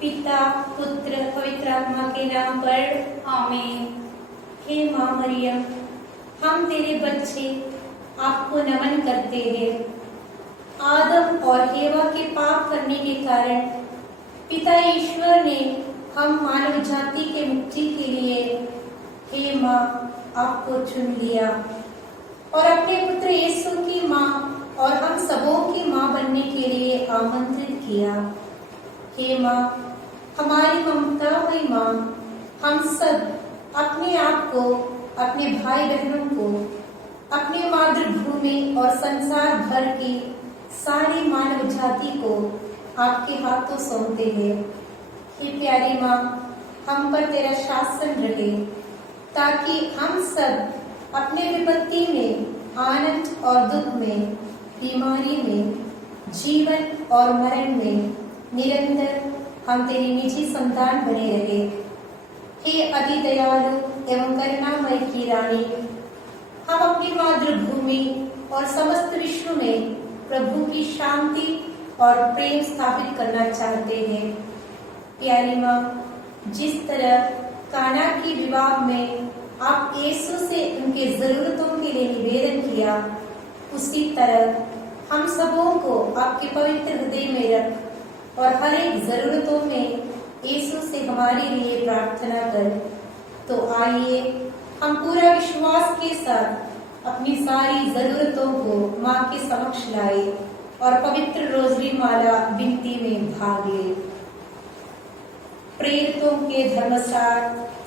पिता पुत्र पवित्र आत्मा के नाम पर आमीन। हे माँ मरियम, हम तेरे बच्चे आपको नमन करते हैं। आदम और हेवा के पाप करने के कारण पिता ईश्वर ने हम मानव जाति के मुक्ति के लिए हे माँ आपको चुन लिया और अपने पुत्र यीशु की माँ और हम सबों की माँ बनने के लिए आमंत्रित किया। हे माँ, हमारी ममता हुई माँ, हम सब अपने आप को, अपने भाई बहनों को, अपने मातृभूमि और संसार भर की सारी मानव जाति को आपके हाथों सौंपते हैं। हे प्यारी माँ, हम पर तेरा शासन रहे ताकि हम सब अपने विपत्ति में, आनंद और दुख में, बीमारी में, जीवन और मरण में निरंतर हम तेरी निजी संतान बने रहे। हे अति दयालु एवं करुणामय की रानी, हम अपनी मातृभूमि और समस्त विश्व में प्रभु की शांति और प्रेम स्थापित करना चाहते हैं। प्यारी माँ, जिस तरह काना की विवाह में आप यीशु से उनके जरूरतों के लिए निवेदन किया, उसी तरह हम सबों को आपके पवित्र हृदय में रख और हर एक जरूरतों में यीशु से हमारे लिए प्रार्थना कर। तो आइए हम पूरा विश्वास के साथ अपनी सारी जरूरतों को माँ के समक्ष लाए और पवित्र रोजरी माला विनती में भाग ले। प्रेरितों के धर्मसार,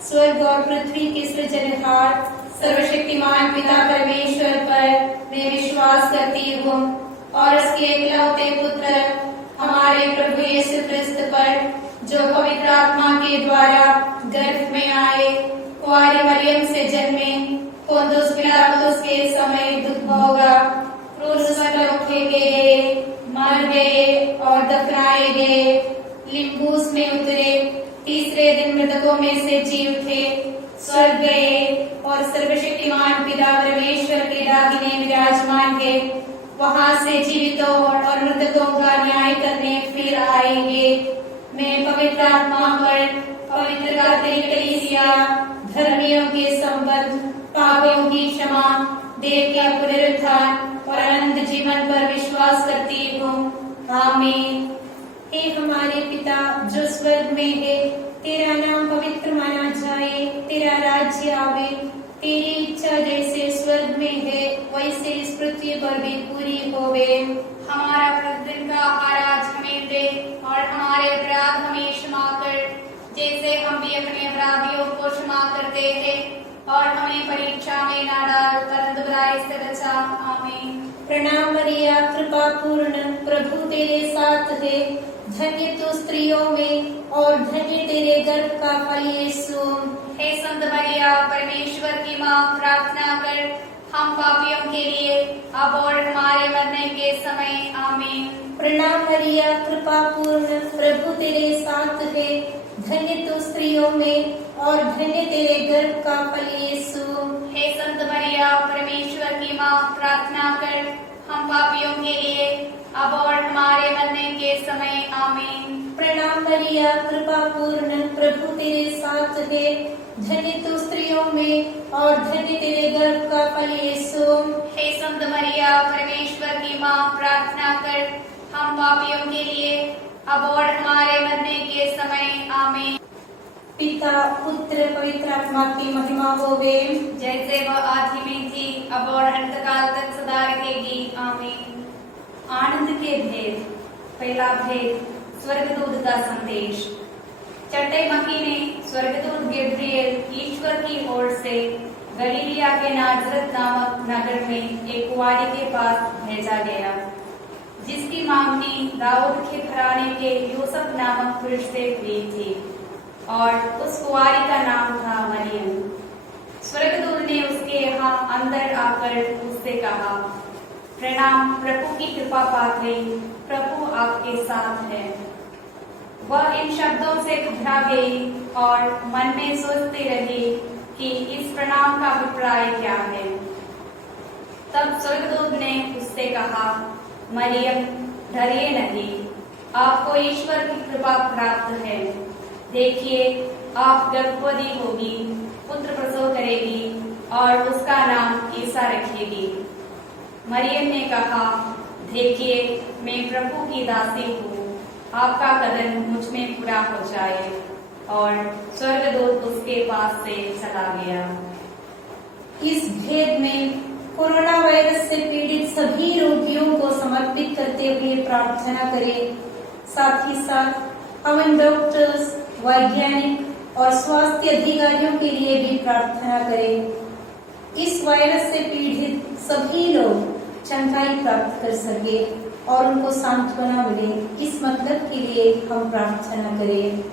स्वर्ग और पृथ्वी के सृजनहार, सर्वशक्तिमान पिता परमेश्वर पर मैं विश्वास करती हूँ और उसके एकलौते पुत्र हमारे प्रभु यीशु क्रिस्त पर, जो पवित्र आत्मा के द्वारा गर्भ में आए, कुंवारी मरियम से जन्मे, पोंतुस पिलातुस के समय दुख भोगा, क्रूस पर रखे गए, मर गए और दफनाए गए, लिम्बूस में उतरे, तीसरे दिन मृतकों में से जी उठे, स्वर्ग गए और सर्वशक्तिमान पिता परमेश्वर के दाहिने विराजमान है। वहां से जीवितों और मृतकों का न्याय करने फिर आएंगे। मैं पवित्र आत्मा पर, पवित्र कैथोलिक कलीसिया, धर्मियों के संबंध, पापों की क्षमा, देह का पुनरुत्थान और अनंत जीवन पर विश्वास करती हूँ। आमीन। हे हमारे पिता जो स्वर्ग में है, तेरा नाम पवित्र माना जाए, तेरा राज्य आवे, तेरी इच्छा जैसे स्वर्ग में है वैसे इस पृथ्वी पर भी पूरी होवे। हमारा प्रतिदिन का आहार आज हमें दे और हमारे अपराध हमें क्षमा कर, जैसे हम भी अपने अपराधियों को क्षमा करते हैं, और हमें परीक्षा में ना डाल परंतु बुराई से बचा। प्रणाम मरिया, कृपा पूर्ण, प्रभु तेरे साथ है। धन्य तू स्त्रियों में और धन्य तेरे गर्भ का फल यीशु। हे संत मरिया, परमेश्वर की माँ, प्रार्थना कर हम पापियों के लिए अब और हमारे मरने के समय आमीन। प्रणाम मरिया, कृपा पूर्ण, प्रभु तेरे साथ है। धन्य तू स्त्रियों में और धन्य तेरे गर्भ का फल यीशु। हे संत मरिया, परमेश्वर की माँ, प्रार्थना कर हम पापियों के लिए अब और हमारे मरने के समय आमीन। प्रणाम मरिया, कृपा पूर्ण, प्रभु तेरे साथ है। धन्य तू स्त्रियों में और धन्य तेरे गर्भ का फल यीशु। हे संत मरिया, परमेश्वर की माँ, प्रार्थना कर हम पापियों के लिए अब और हमारे मरने के समय आमीन। पिता, पुत्र, पवित्र आत्मा की महिमा होवे, जैसे वह आदि में थी अब और अनंत काल तक सदा रहेगी आमीन। आनंद के भेद। पहला भेद, स्वर्गदूत का संदेश। छठे महीने स्वर्गदूत गब्रिएल ईश्वर की ओर से गलीलिया के नाजरत नामक नगर में एक कुंवारी के पास भेजा गया, जिसकी मांगनी दाऊद के घराने के यूसुफ नामक पुरुष से हुई थी, और उस कुंवारी का नाम था मरियम। स्वर्गदूत ने उसके यहाँ अंदर आकर उससे कहा, प्रणाम, प्रभु की कृपा पात्री, प्रभु आपके साथ है। वह इन शब्दों से घबरा गई और मन में सोचती रही कि इस प्रणाम का अभिप्राय क्या है। तब स्वर्गदूत ने उससे कहा, मरियम, डरिए नहीं, आपको ईश्वर की कृपा प्राप्त है। देखिए, आप गर्भवती होगी, पुत्र प्रसव करेगी और उसका नाम ईसा रखेगी। मरियम ने कहा, देखिए, मैं प्रभु की दासी हूँ, आपका कदर मुझ में पूरा हो जाए। और स्वर्गदूत उसके पास से चला गया। इस भेद में कोरोना वायरस से पीड़ित सभी रोगियों को समर्पित करते हुए प्रार्थना करें। साथ ही साथ हम डॉक्टर्स, वैज्ञानिक और स्वास्थ्य अधिकारियों के लिए भी प्रार्थना करें। इस वायरस से पीड़ित सभी लोग चंगाई प्राप्त कर सके और उनको सांत्वना मिले, इस मतलब के लिए हम प्रार्थना करें।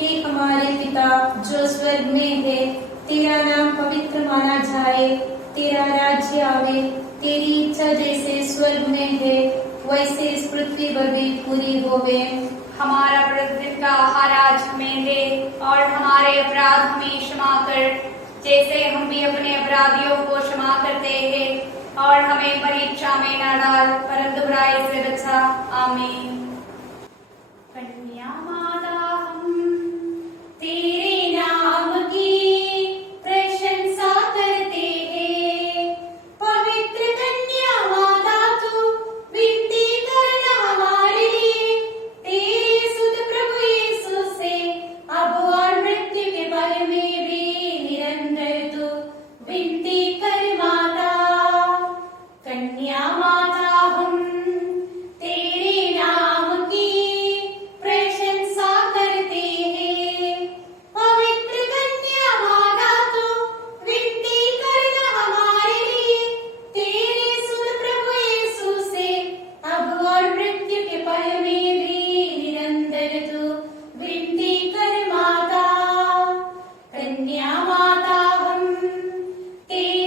हे हमारे पिता जो स्वर्ग में है, तेरा नाम पवित्र माना जाए, तेरा राज्य आवे, तेरी इच्छा जैसे स्वर्ग में है वैसे इस पृथ्वी पर भी पूरी होवे। हमारा प्रतिदिन का आहार आज हमें दे और हमारे अपराध हमें क्षमा कर, जैसे हम भी अपने अपराधियों को क्षमा करते हैं, और हमें परीक्षा में न डाल परंतु बुराई से बचा। आमीन। कन्या माता हम तेरे नाम की प्रशंसा करते हैं। पवित्र कन्या माता तू विनती करना हमारे लिए, तेरे सुत प्रभु यीशु से अब और मृत्यु के पल में भी निरंतर तू विनती कर माता। कन्या माता हम तेरे नाम की प्रशंसा करते हैं। पवित्र कन्या माता तू विनती करना हमारे लिए, तेरे सुत प्रभु यीशु से अब और मृत्यु के पल में भी निरंतर तू विनती कर माता। कन्या माता हम तेरे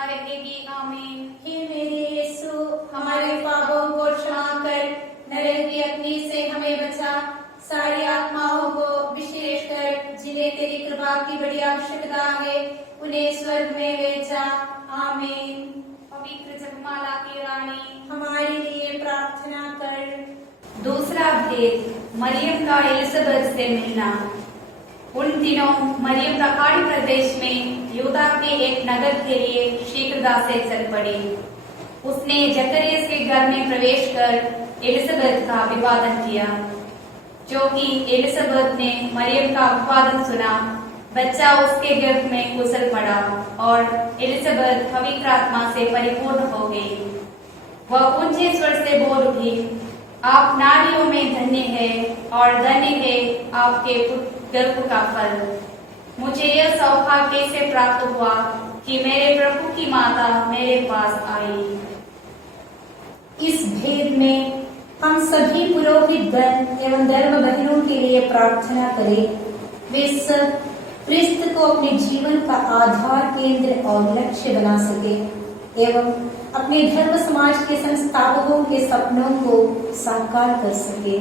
सदा रहेगी। आमीन। हे मेरे यीशु, हमारे पापों को क्षमा कर, नरक की अग्नि से हमें बचा, सारी आत्माओं को विशेषकर जिन्हें तेरी कृपा की बड़ी आवश्यकता है उन्हें स्वर्ग में ले जा। आमीन। पवित्र जपमाला की रानी, हमारे लिए प्रार्थना कर। दूसरा भेद, मरियम का एलिजाबेथ से मिलना। उन दिनों मरियम पहाड़ी प्रदेश में यूदा के एक नगर के लिए शीघ्रता से चल पड़ी। उसने जकरिया के घर में प्रवेश कर एलिजाबेथ का अभिवादन किया। जो कि एलिजाबेथ ने मरियम का अभिवादन सुना, बच्चा उसके गर्भ में कुशल पड़ा और एलिजाबेथ पवित्र आत्मा से परिपूर्ण हो गई। वह ऊंचे स्वर से बोल उठी, आप नारियों में धन्य है और धन्य है आपके गर्भ का फल। मुझे यह सौभाग्य कैसे प्राप्त हुआ कि मेरे प्रभु की माता मेरे पास आई। इस भेद में हम सभी पुरोहित गण एवं धर्म बहनों के लिए प्रार्थना करें। वे सब क्रिस्त को अपने जीवन का आधार, केंद्र और लक्ष्य बना सके एवं अपने धर्म समाज के संस्थापकों के सपनों को साकार कर सके।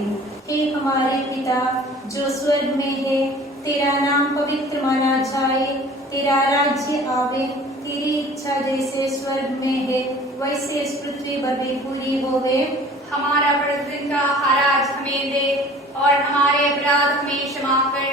हे हमारे पिता जो स्वर्ग में है, तेरा नाम पवित्र माना जाए, तेरा राज्य आवे, तेरी इच्छा जैसे स्वर्ग में है वैसे इस पृथ्वी पर भी पूरी होवे। हमारा प्रतिदिन का आहार आज हमें दे और हमारे अपराध हमें क्षमा कर,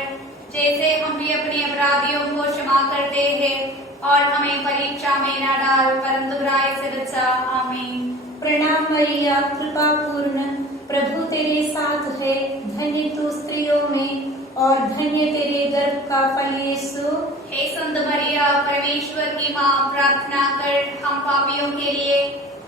जैसे हम भी अपने अपराधियों को क्षमा करते हैं, और हमें परीक्षा में न डाल परंतु बुराई से बचा। आमीन। प्रणाम मरिया, कृपा पूर्ण, प्रभु तेरे साथ है, धन्य तू स्त्रियों में और धन्य तेरे गर्भ का फल यीशु। हे संत मरिया, परमेश्वर की माँ, प्रार्थना कर हम पापियों के लिए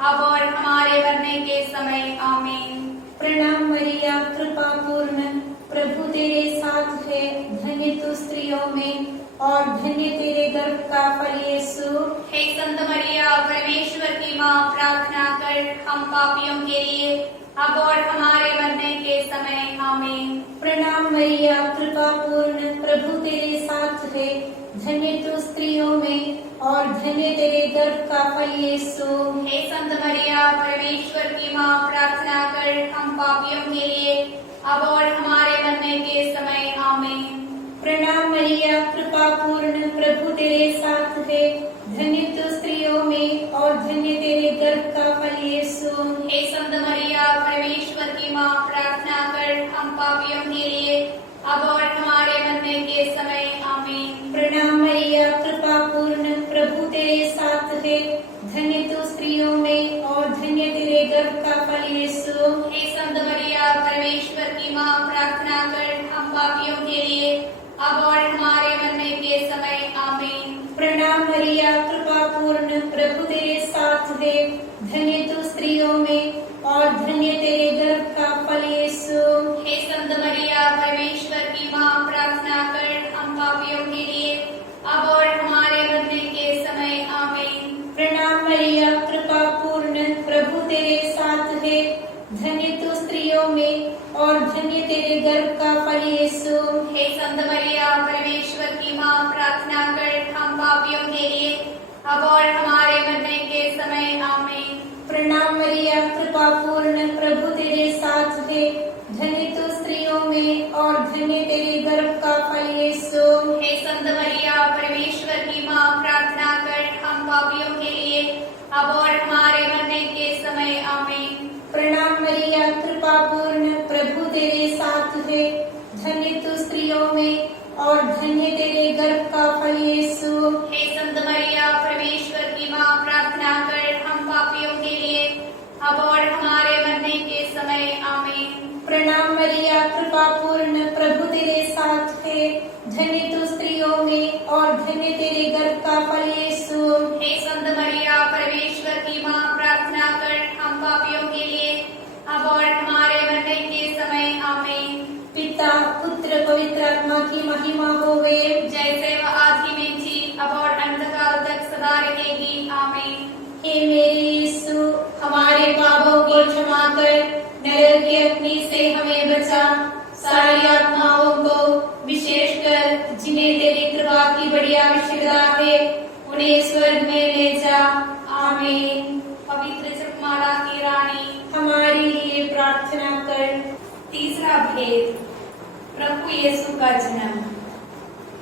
अब और हमारे मरने के समय। आमीन। प्रणाम मरिया, कृपा पूर्ण, प्रभु तेरे साथ है, धन्य तू स्त्रियों में और धन्य तेरे गर्भ का फल यीशु। हे संत मरिया, परमेश्वर की माँ, प्रार्थना कर हम पापियों के लिए अब और हमारे मरने के समय। आमीन। प्रणाम मरिया, कृपा पूर्ण, प्रभु तेरे साथ है, धन्य तू स्त्रियों में और धन्य तेरे गर्भ का फल यीशु। हे संत मरिया, परमेश्वर की माँ, प्रार्थना कर हम पापियों के लिए अब और हमारे मरने के समय। आमीन। प्रणाम मरिया, कृपा पूर्ण, प्रभु तेरे साथ है, धन्य तू स्त्रियों में और धन्य तेरे गर्भ का फल यीशु। हे संत मरिया, परमेश्वर की माँ, प्रार्थना कर हम पापियों के लिए अब और हमारे मरने के समय। आमीन। प्रणाम मरिया, कृपा पूर्ण, प्रभु तेरे साथ है, धन्य तू स्त्रियों में और धन्य तेरे गर्भ का फल यीशु। हे संत मरिया, परमेश्वर की माँ, प्रार्थना कर हम पापियों के लिए अब और हमारे मरने के समय। आमीन। प्रणाम मरिया, कृपा पूर्ण, प्रभु तेरे साथ है, धन्य तू स्त्रियों में और धन्य तेरे गर्भ का फल यीशु। हे संत मरिया, परमेश्वर की माँ, प्रार्थना कर हम पापियों के लिए अब और हमारे मरने के समय। आमीन। प्रणाम मरिया, कृपा पूर्ण, प्रभु तेरे साथ है, धन्य तू स्त्रियों में और धन्य तेरे गर्भ का फल यीशु। हे संत मरिया, परमेश्वर की माँ, प्रार्थना कर हम पापियों के लिए अब और हमारे मरने के समय। आमीन। प्रणाम मरिया, कृपा पूर्ण, प्रभु तेरे साथ है, धन्य तू स्त्रियों में और धन्य तेरे गर्भ का फल यीशु। हे संत मरिया, परमेश्वर की माँ, प्रार्थना कर हम पापियों के लिए अब और हमारे मरने के समय। आमीन। प्रणाम मरिया, कृपा पूर्ण, प्रभु तेरे साथ है, धन्य तू स्त्रियों में और धन्य तेरे गर्भ का फल यीशु। हे संत मरिया, परमेश्वर की माँ, प्रार्थना कर हम पापियों के लिए अब और हमारे मरने के समय। आमीन। प्रणाम मरिया, कृपा पूर्ण, प्रभु तेरे साथ है, धन्य तू स्त्रियों में और धन्य तेरे गर्भ का फल यीशु। हे संत मरिया, परमेश्वर की माँ, प्रार्थना कर हम पापियों के लिए अब और हमारे मरने के समय। आमीन। पिता, पुत्र, पवित्र आत्मा की महिमा होवे, जैसे वह आदि में थी अब और अंतकाल तक सदा रहेगी। आमीन। हे मेरे यीशु, हमारे पापों को क्षमा कर, नरक की अग्नि से हमें बचा, सारी आत्माओं को विशेषकर जिन्हें तेरी कृपा की बड़ी आवश्यकता है अपने स्वर्ग में ले जा। आमीन। पवित्र जपमाला की रानी, हमारे लिए प्रार्थना कर। तीसरा भेद, प्रभु यीशु का जन्म।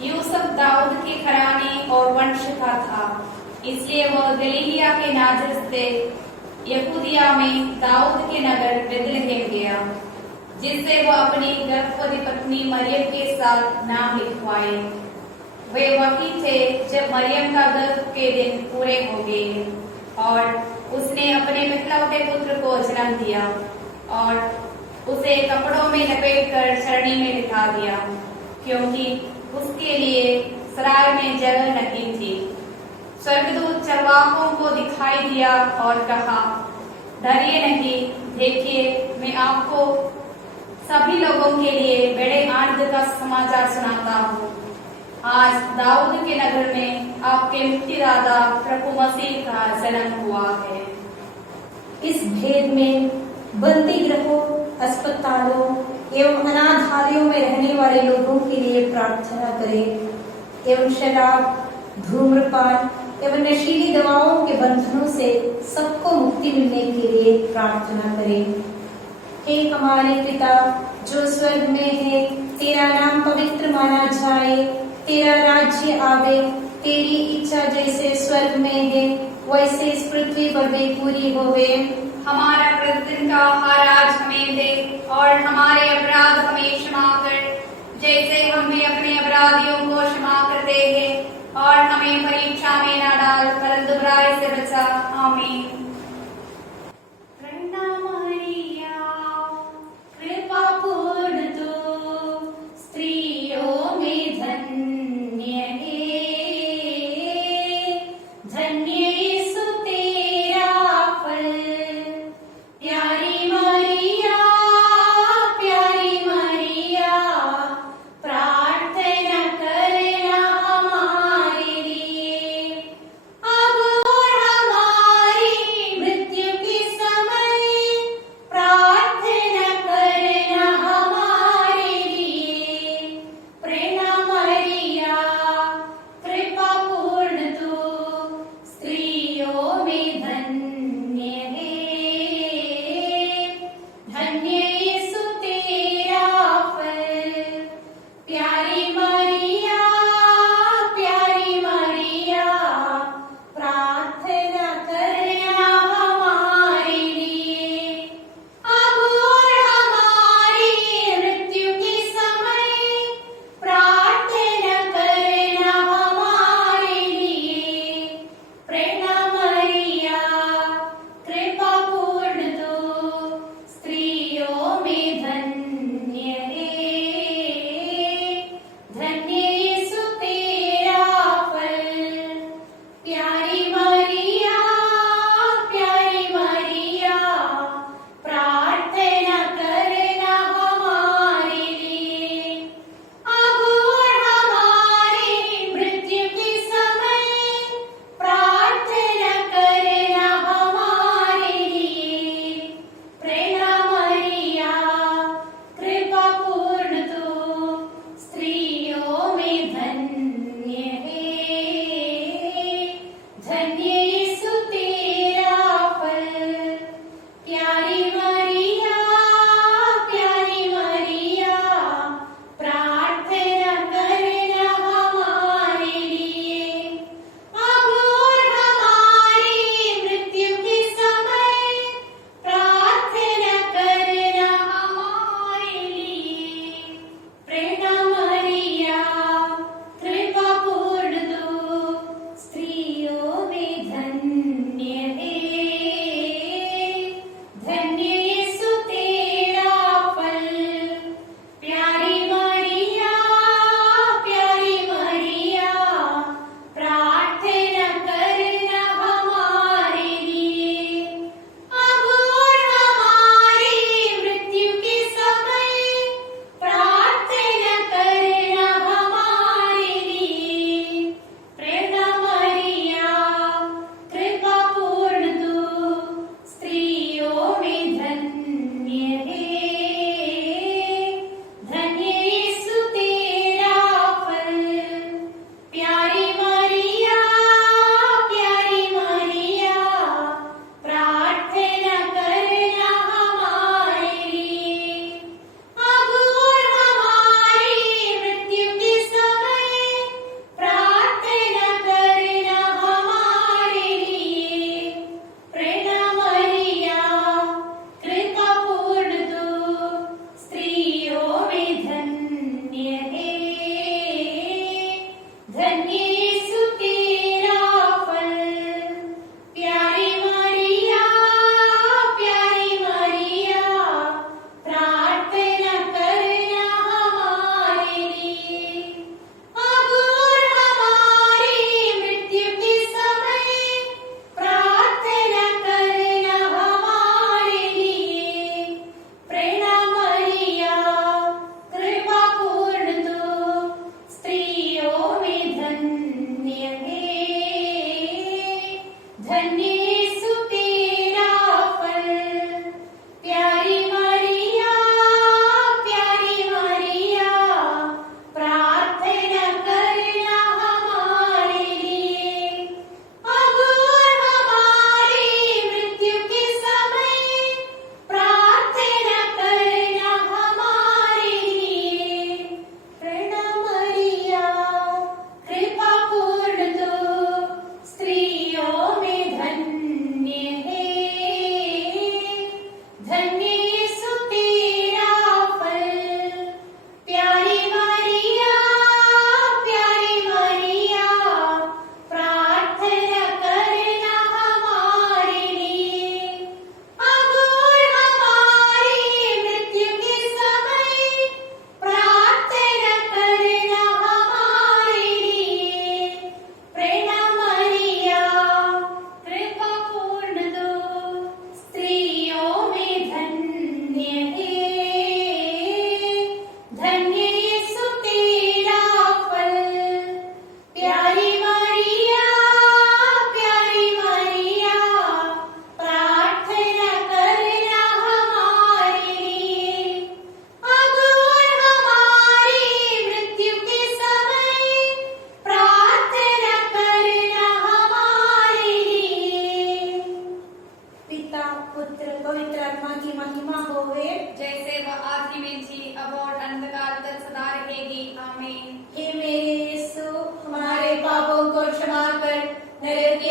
यूसुफ दाऊद के घराने और वंश का था, इसलिए वह गलीलिया के नाजर से यहूदिया में दाऊद के नगर बेथलेहम गया, जिससे वह अपनी गर्भवती पत्नी मरियम के साथ नाम लिखवाए। वे वही थे जब मरियम का गर्भ के दिन पूरे हो गए और उसने अपने पहलौठे पुत्र को जन्म दिया और उसे कपड़ों में लपेटकर चरनी में बिठा दिया, क्योंकि उसके लिए सराय में जगह नहीं थी। स्वर्गदूत चरवाहों को दिखाई दिया और कहा, डरिए नहीं, देखिए मैं आपको सभी लोगों के लिए बड़े आनंद का समाचार सुनाता हूँ। आज दाऊद के नगर में आपके मुक्तिदाता प्रभु मसीह का जन्म हुआ है। इस भेद में बंदी गृहों, अस्पतालों एवं अनाथालयों में रहने वाले लोगों के लिए प्रार्थना करें एवं शराब, धूम्रपान एवं नशीली दवाओं के बंधनों से सबको मुक्ति मिलने के लिए प्रार्थना करें। हे हमारे पिता जो स्वर्ग में है, तेरा नाम पवित्र माना जाए, तेरा राज्य आवे, तेरी इच्छा जैसे स्वर्ग में है वैसे इस पृथ्वी पर भी पूरी होवे। हमारा प्रतिदिन का आहार आज हमें दे और हमारे अपराध हमें क्षमा कर, जैसे हम भी अपने अपराधियों को क्षमा करते हैं, और हमें परीक्षा में न डाल परंतु बुराई से बचा। आमीन। प्रणाम मरिया, कृपा पूर्ण तू स्त्रियों में धन्य है, धन्य यीशु तेरा फल। प्यारी मरिया, प्यारी मरिया, प्रार्थना करना हमारे लिए।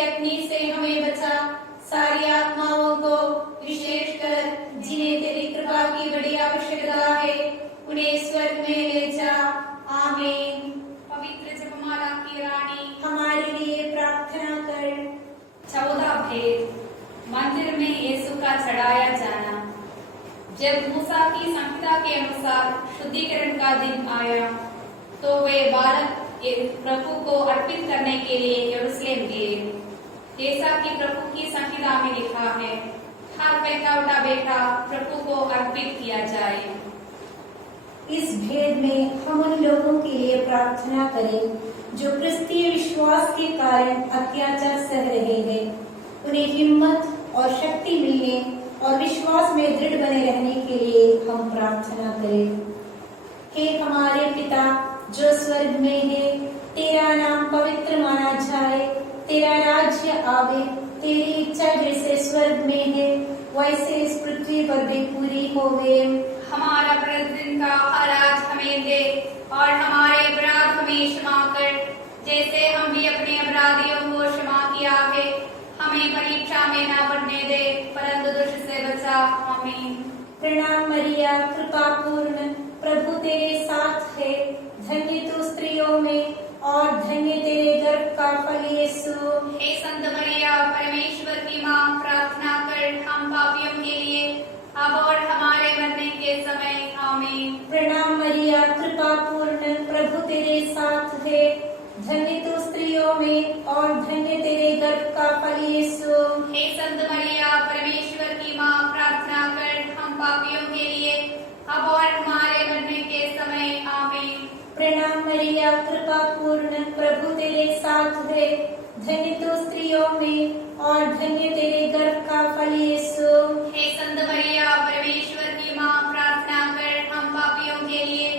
अग्नि से हमें बचा, सारी आत्माओं को विशेषकर जिन्हें तेरी कृपा की बड़ी आवश्यकता है उन्हें स्वर्ग में ले जा। आमीन। पवित्र जपमाला की रानी हमारे लिए प्रार्थना कर। 14 भेद मंदिर में यीशु का चढ़ाया जाना। जब मूसा की संहिता के अनुसार शुद्धिकरण का दिन आया तो वे बालक प्रभु को अर्पित करने के लिए यरूशलेम गए। जैसा कि प्रभु की संहिता में लिखा है, हर पैदा बेटा प्रभु को अर्पित किया जाए। इस भेद में हम उन लोगों के लिए प्रार्थना करें जो क्रिस्तीय विश्वास के कारण अत्याचार सह रहे हैं। उन्हें हिम्मत और शक्ति मिलने और विश्वास में दृढ़ बने रहने के लिए हम प्रार्थना करें। हे हमारे पिता जो स्वर्ग में है, तेरा नाम पवित्र माना जाए, तेरा राज्य आवे, तेरी इच्छा जैसे स्वर्ग में है वैसे इस पृथ्वी पर भी पूरी होवे। हमारा प्रतिदिन का आहार आज हमें दे और हमारे अपराध हमें क्षमा कर, जैसे हम भी अपने अपराधियों को क्षमा किया है। हमें परीक्षा में न पड़ने दे, परंतु दुष्ट से बचा। आमीन। प्रणाम मरिया, कृपा पूर्ण, प्रभु तेरे साथ है, धन्य तू स्त्रियों में और धन्य तेरे गर्भ का फल यीशु। हे संत मरिया, परमेश्वर की माँ, प्रार्थना कर हम पापियों के लिए अब और हमारे मरने के समय। आमीन। प्रणाम मरिया, कृपा पूर्ण, प्रभु तेरे साथ है, धन्य तू स्त्रियों में और धन्य तेरे गर्भ का फल यीशु। हे संत मरिया, परमेश्वर की माँ, प्रार्थना कर हम पापियों के लिए अब और हमारे मरने के समय। आमीन। प्रणाम मरिया, कृपा पूर्ण, प्रभु तेरे साथ है, धन्य तू स्त्रियों में और धन्य तेरे गर्भ का फल यीशु। हे संत मरिया, परमेश्वर की माँ, प्रार्थना कर हम पापियों के लिए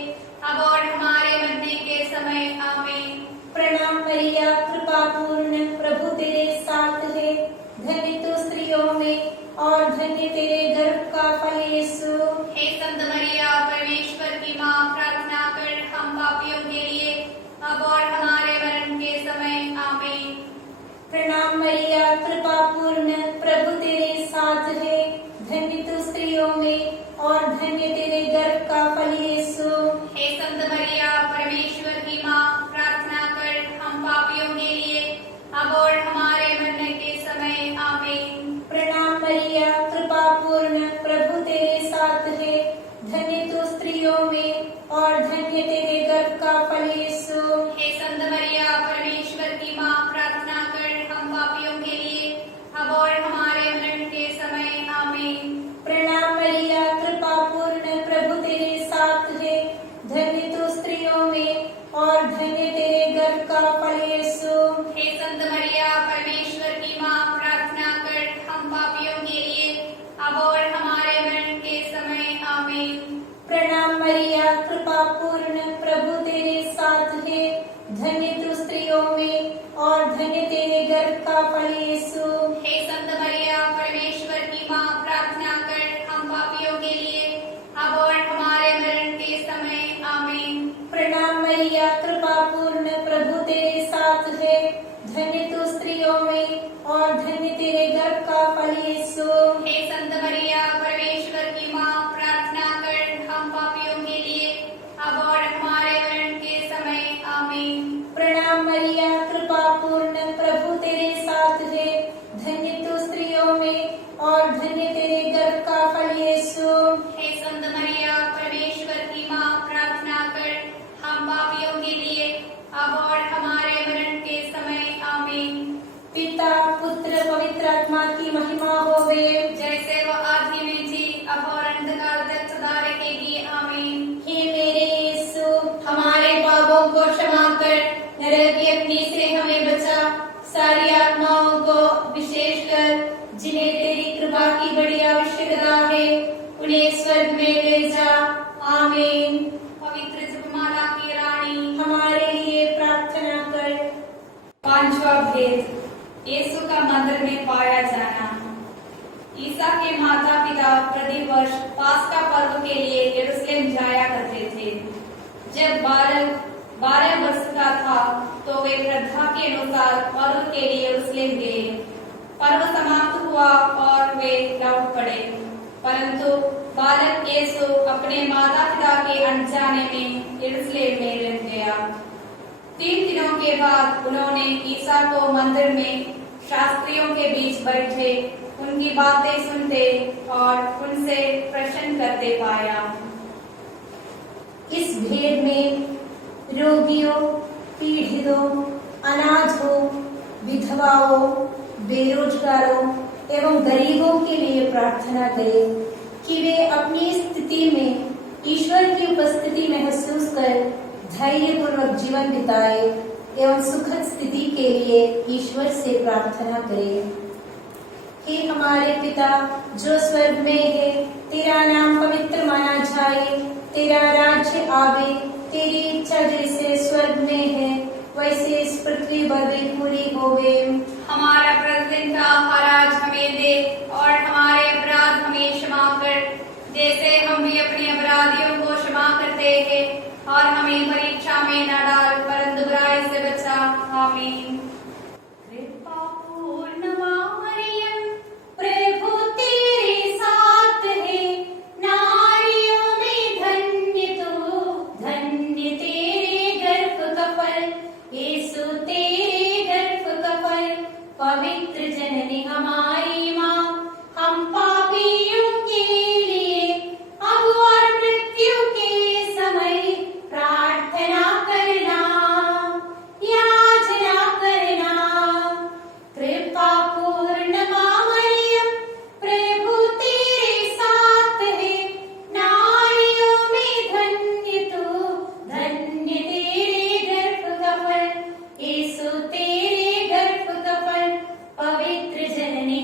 अब और हमारे मरने के समय। आमीन। प्रणाम मरिया, कृपा पूर्ण, प्रभु तेरे साथ है, धन्य तू स्त्रियों में और धन्य तेरे गर्भ का फल यीशु। हे संत मरिया, परमेश्वर की माँ, प्रार्थना कर हम पापियों के लिए अब और हमारे मरण के समय। आमीन। प्रणाम मरिया, कृपा पूर्ण, प्रभु तेरे साथ है, धन्य तू स्त्रियों में और धन्य तेरे गर्भ का फल यीशु। हे संत मरिया, परमेश्वर की माँ, प्रार्थना कर हम पापियों के लिए अब और हमारे मरने के समय। आमीन। प्रणाम मरिया, कृपा पूर्ण, प्रभु तेरे साथ है, धन्य तू स्त्रियों में और धन्य तेरे गर्भ का फल यीशु। हे संत मरिया, परमेश्वर की माँ, प्रार्थना कर हम पापियों के लिए अब और हमारे मरण के समय। आमीन। प्रणाम मरिया, कृपा पूर्ण, प्रभु तेरे साथ है, धन्य तू स्त्रियों में और धन्य तेरे गर्भ का फल यीशु। हे संत मरिया, परमेश्वर की माँ, प्रार्थना कर हम पापियों के लिए अब और हमारे मरण के समय। आमीन। प्रणाम मरिया, कृपा पूर्ण, प्रभु तेरे साथ है, धन्य तू स्त्रियों में और धन्य तेरे गर्भ का फल यीशु। हे संत मरिया, परमेश्वर की माँ, प्रार्थना कर हम पापियों के लिए अब और हमारे मरण के समय। आमीन। प्रणाम मरिया, कृपा पूर्ण, प्रभु तेरे साथ है, धन्य तू स्त्रियों में और धन्य तेरे गर्भ का फल यीशु। हे संत मरिया, परमेश्वर की माँ, प्रार्थना कर हम पापियों के लिए अब और हमारे मरण के समय। आमीन। प्रणाम मरिया, कृपा पूर्ण, प्रभु तेरे साथ है, धन्य तू स्त्रियों में और धन्य तेरे गर्भ का फल यीशु। हे संत मरिया, परमेश्वर की माँ, प्रार्थना कर हम पापियों के लिए अब और हमारे मरण के समय। आमीन। पिता, पुत्र, पवित्र आत्मा की महिमा होवे, जैसे वह आदि में थी अब और अंधकार तक सदा रहेगी। आमीन। हे मेरे यीशु, हमारे पापों को क्षमा कर, नरक की अग्नि से हमें बचा, सारी आत्माओं को विशेषकर जिन्हें तेरी कृपा की बड़ी आवश्यकता है उन्हें स्वर्ग में ले जा। आमीन। पवित्र जपमाला की रानी हमारे लिए प्रार्थना कर। 5वां भेद यीशु का मंदिर में पाया जाना। ईसा के माता पिता प्रतिवर्ष पास्का पर्व के लिए यरूशलेम जाया करते थे। जब बालक 12 वर्ष का था तो वे प्रथा के अनुसार पर्व के लिए यरूशलेम गए। पर्व समाप्त हुआ और वे लौट पड़े। परंतु बालक यीशु अपने माता पिता के अनजाने में यरूशलेम में रह गया। 3 दिनों के बाद उन्होंने ईसा को मंदिर में शास्त्रियों के बीच बैठे उनकी बातें सुनते और उनसे प्रश्न करते पाया। इस भीड़ में रोगियों, पीड़ितों, अनाथों, विधवाओं, बेरोजगारों एवं गरीबों के लिए प्रार्थना करें कि वे अपनी स्थिति में ईश्वर की उपस्थिति महसूस कर धैर्यपूर्वक जीवन बिताए एवं सुखद स्थिति के लिए ईश्वर से प्रार्थना करें। हे हमारे पिता जो स्वर्ग में है, तेरा नाम पवित्र माना जाए, तेरा राज्य आवे, तेरी इच्छा जैसे स्वर्ग में है वैसे इस पृथ्वी पर भी पूरी होवे। हमारा प्रतिदिन का आहार आज हमें दे और हमारे अपराध हमें क्षमा कर, जैसे हम भी अपने अपराधियों को क्षमा करते हैं, और हमें परीक्षा में न डाल परंतु बुराई से बचा। आमीन। कृपा पूर्ण मरियम, प्रभु तेरे साथ है, नारियों में धन्य तू, धन्य तेरे गर्भ का फल, यीशु तेरे गर्भ का फल। पवित्र जननी हमारी माँ, हम पापियों के लिए अब और मृत्यु के समय प्रार्थना करना, याचना करना। कृपा पूर्ण माँ मरियम, प्रभु तेरे साथ है, नारियों में धन्य तू, धन्य तेरे गर्भ का फल, यीशु तेरे गर्भ का फल। पवित्र जननी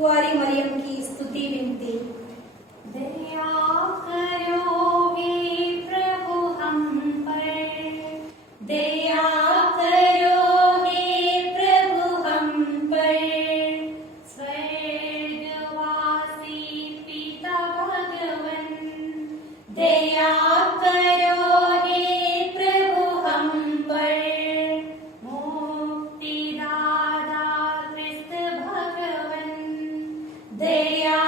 कुंवारी मरियम की स्तुति विनती। दया करो हे प्रभु हम पर, दया करो हे प्रभु हम पर। स्वर्गवासी पिता भगवन, दया करो हे प्रभु हम पर। मुक्तिदाता क्रिस्त भगवन, दया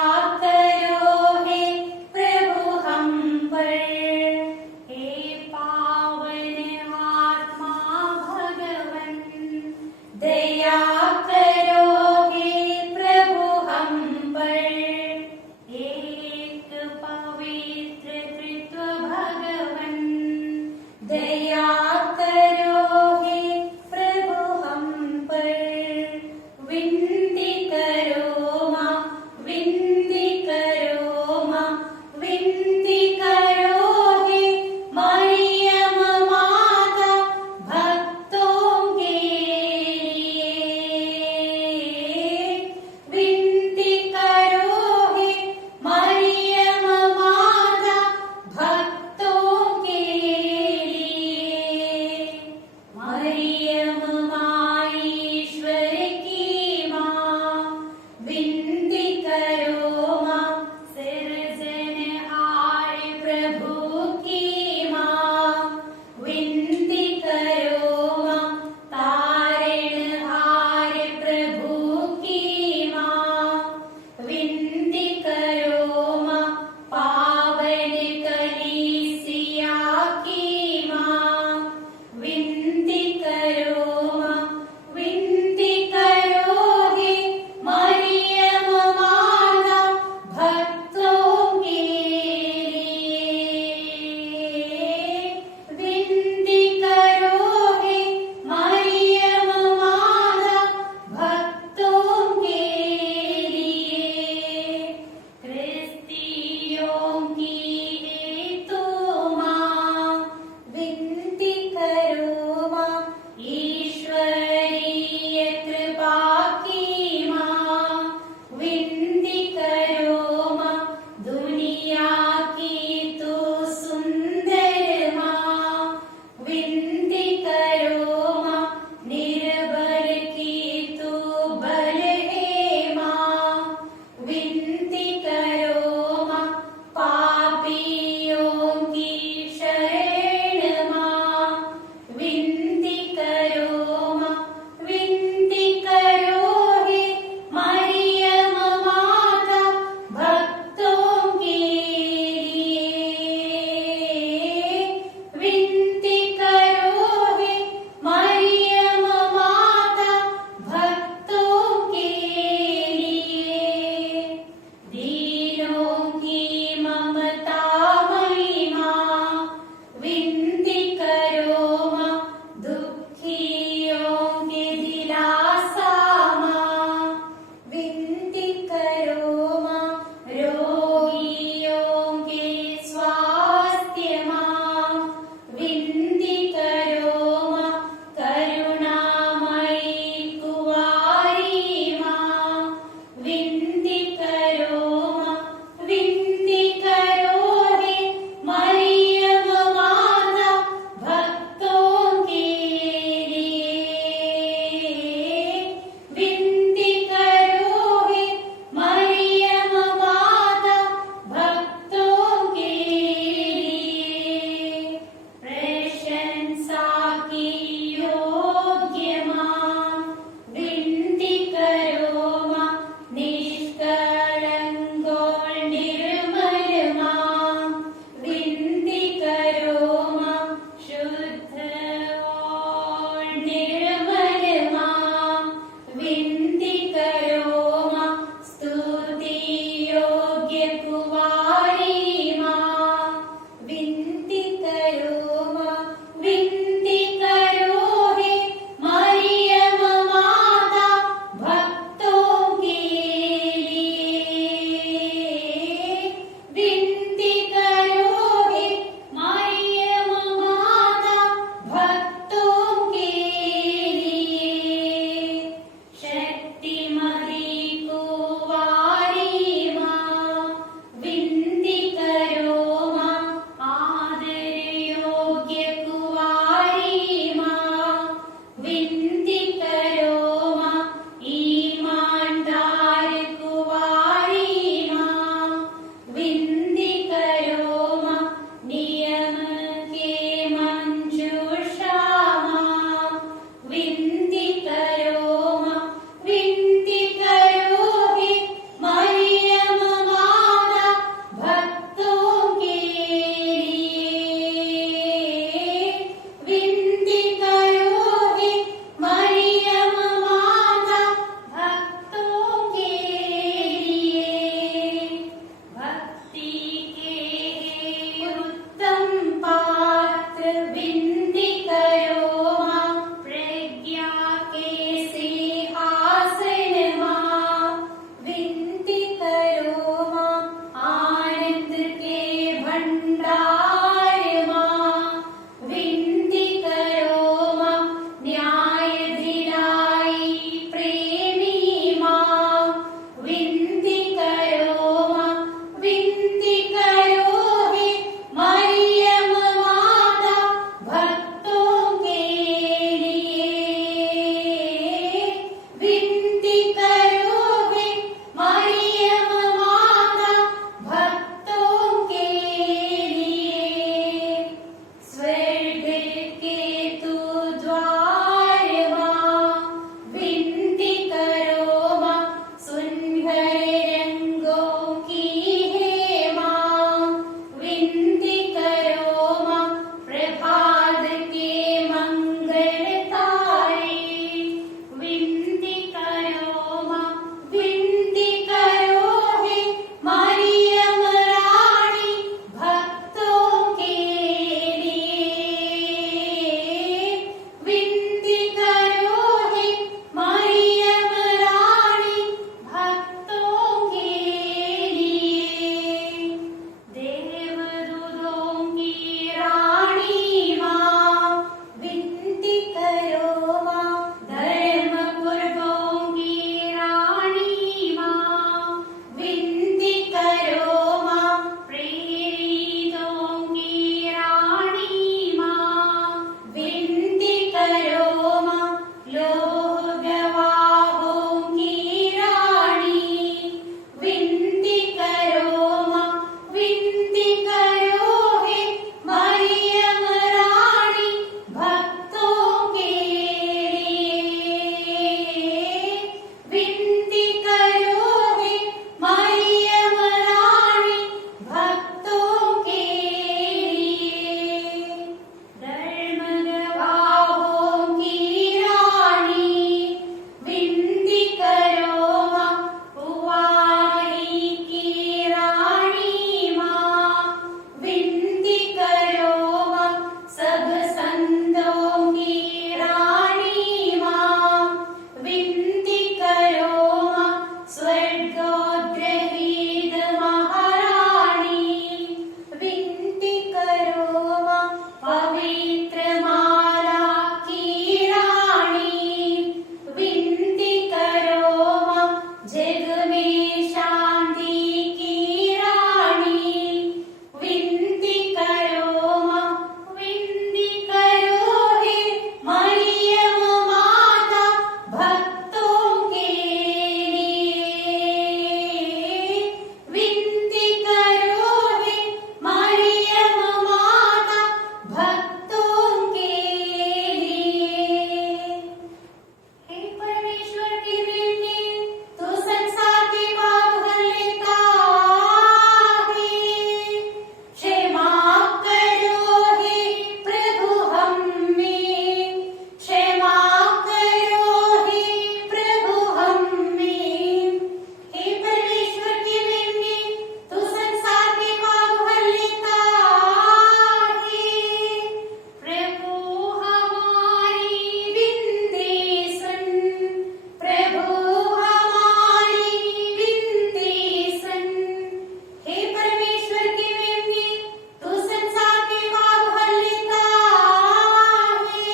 करो हे प्रभु हम हे शांति की रानी, विनती करो मां, विनती करो हे मरियम माता भक्तों के लिए। विनती करो हे मरियम माता भक्तों के लिए। हे परमेश्वर की बेटी, तू संसार के पाप हर लेता है। क्षमा करो हे प्रभु हमें, क्षमा करो हे प्रभु हमें। हे परमेश्वर की बेटी, तू संसार के पाप हर लेता है। प्रभु हमारी विनती सुन, प्रभु हमारी विनती सुन। हे परमेश्वर की बेटी, तू संसार के पाप हर लेता है।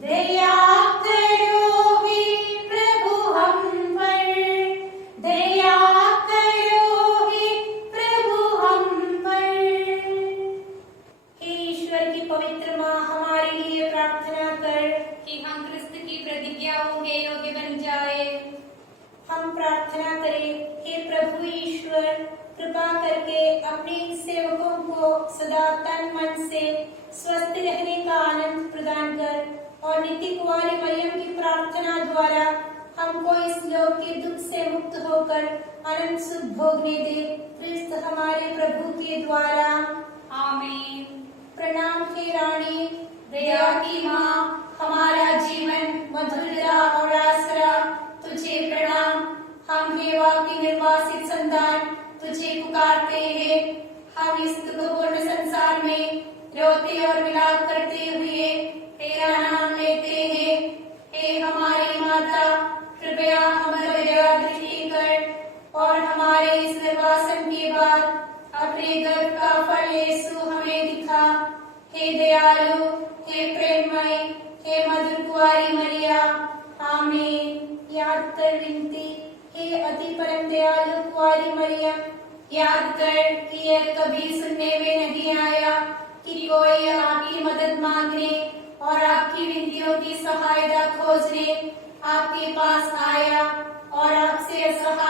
दया करो हे प्रभु हम पर, दया करो हे प्रभु हम पर। हे ईश्वर की पवित्र माँ, हमारे लिए प्रार्थना कर कि हम क्रिस्त की प्रतिज्ञाओं के योग्य बन जाए। हम प्रार्थना करें। हे प्रभु ईश्वर, कृपा करके अपने इन सेवकों को सदा तन मन से स्वस्थ रहने का आनंद प्रदान कर और नित्य कुंवारी मरियम की प्रार्थना द्वारा हमको इस लोक के दुख से मुक्त होकर अनंत सुख भोगने दे। क्रिस्त हमारे प्रभु के द्वारा। आमीन। प्रणाम हे रानी, दया की माँ, हमारा जीवन मधुरता और आसरा तुझे प्रणाम। हम हेवा की निर्वासित संतान तुझे पुकारते हैं। हम इस दुखपूर्ण संसार में रोते और विलाप करते हुए तेरा नाम लेते हैं। हे हमारी माता, कृपया हम पर दया दृष्टि कर और हमारे इस निर्वासन के बाद अपने गर्भ का फल यीशु हमें दिखा। हे दयालु, हे प्रेममय, हे मधुर कुंवारी मरिया, आमीन। याद कर विनती, हे अति परम दयालु कुंवारी मरियम, याद कर कि यह कभी सुनने में नहीं आया कि कोई आपकी मदद मांगने और आपकी विनतियों की सहायता खोजने आपके पास आया और आपसे असहाय